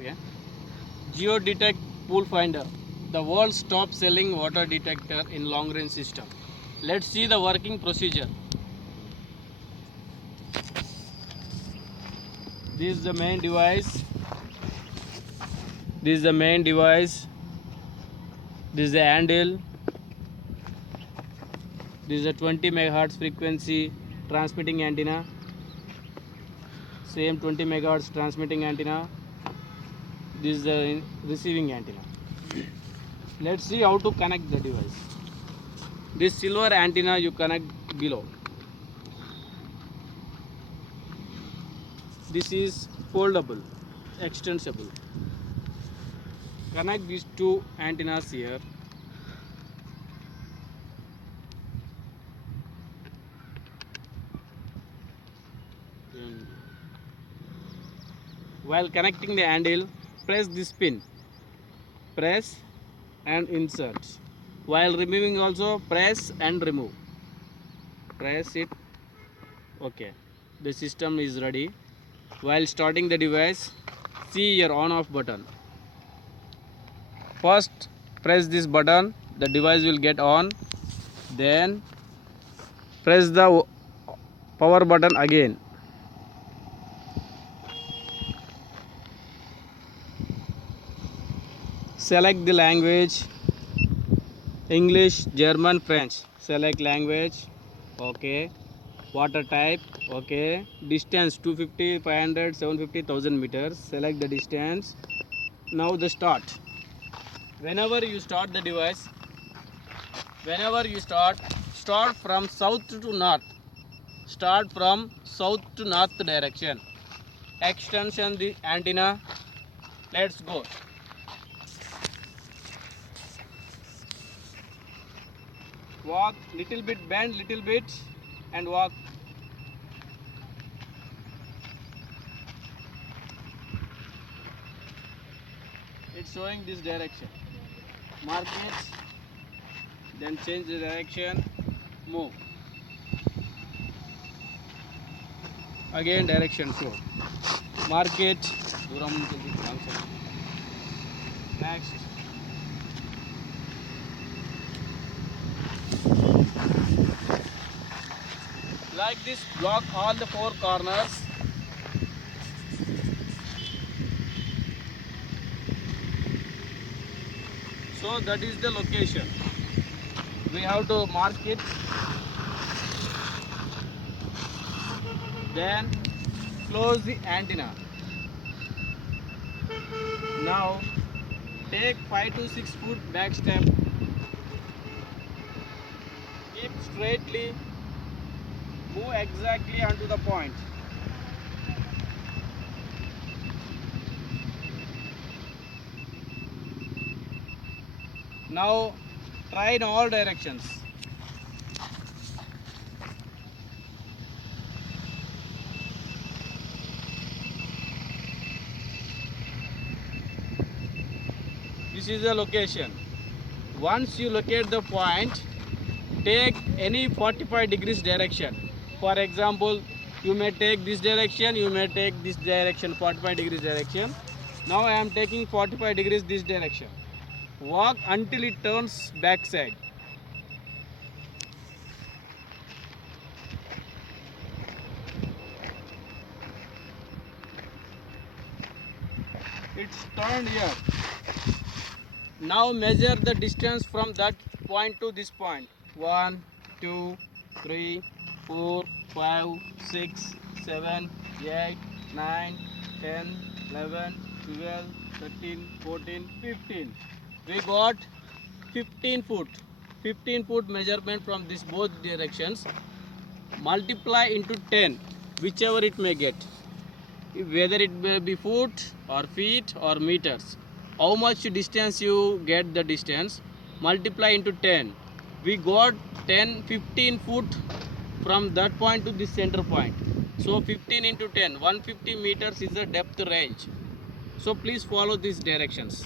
Okay. Geodetect Pool Finder. The world's top selling water detector in long range system. Let's see the working procedure. This is the main device. This is the main device. This is the handle. This is a 20 megahertz frequency transmitting antenna. Same 20 megahertz transmitting antenna. This is the receiving antenna. Let's see how to connect the device. This silver antenna you connect below. This is foldable, extensible. Connect these two antennas here. While connecting the handle, press this pin. Press and insert. While removing also, press and remove. Press it. Okay. The system is ready. While starting the device, see your on-off button. First, press this button. The device will get on. Then, press the power button again. Select the language, English, German, French. Select language, okay. Water type, okay. Distance 250, 500, 750, 1000 meters. Select the distance. Now the start. Whenever you start the device, start from south to north. Start from south to north direction. Extension the antenna. Let's go. Walk little bit, bend little bit and walk. It's showing this direction. Mark it, then change the direction, move. Again direction show. Mark it. Next. Like this, block all the four corners. So that is the location. We have to mark it. Then close the antenna. Now take 5 to 6 foot back step. Keep straightly. Move exactly onto the point. Now try in all directions. This is the location. Once you locate the point, take any 45 degrees direction. For example, you may take this direction, you may take this direction, 45 degrees direction. Now I am taking 45 degrees this direction. Walk until it turns back side. It's turned here. Now measure the distance from that point to this point. 1, 2, 3, 4, 5, 6, 7, 8, 9, 10, 11, 12, 13, 14, 15. We got 15 foot. 15 foot measurement from this both directions. Multiply into 10, whichever it may get. Whether it may be foot or feet or meters. How much distance you get the distance, multiply into 10. We got 15 foot from that point to this center point. So 15 into 10, 150 meters is the depth range. So please follow these directions.